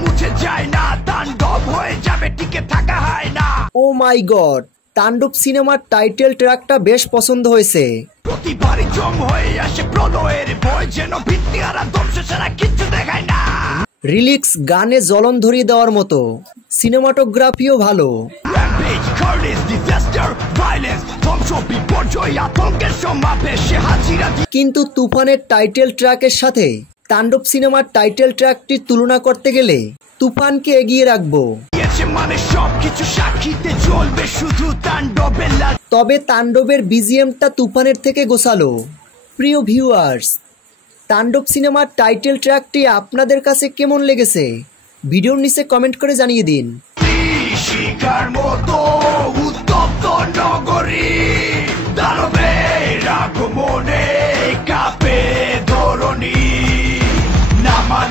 মুছে যায় না, তাণ্ডব হয়ে যাবে, টিকে থাকা হয় না। ও মাই গড, তাণ্ডব সিনেমার টাইটেল ট্র্যাকটা বেশ পছন্দ হয়েছে। প্রতিবারই জং হয়ে আসে প্রলয়ের ভয়, যেন ভিত্তি হারা ধ্বংস ছাড়া কিচ্ছু দেখায় না। রিলিক্স গানে জ্বলন ধরিয়ে দেওয়ার মতো, সিনেমাটোগ্রাফিও ভালো। Rampage, carnage, disaster, violence, ধ্বংস বিপর্যয় আতঙ্কের সমাবেশে হাজিরা। কিন্তু তুফানের টাইটেল ট্র্যাকের সাথে তাণ্ডব সিনেমার টাইটেল ট্র্যাকটির তুলনা করতে গেলে তুফানকে এগিয়ে রাখবো। মানে সবকিছু সাক্ষীতে চলবে শুধু তাণ্ডবের। তবে তাণ্ডবের বিজিএমটা তুফানের থেকে গোছালো। প্রিয় ভিউয়ার্স, তাণ্ডব সিনেমার টাইটেল ট্র্যাকটি আপনাদের কাছে কেমন লেগেছে ভিডিওর নিচে কমেন্ট করে জানিয়ে দিন। শিকার মতো উত্তপ্ত নগরী, দানবের আগমনে কাঁপে ধরণী, না মানে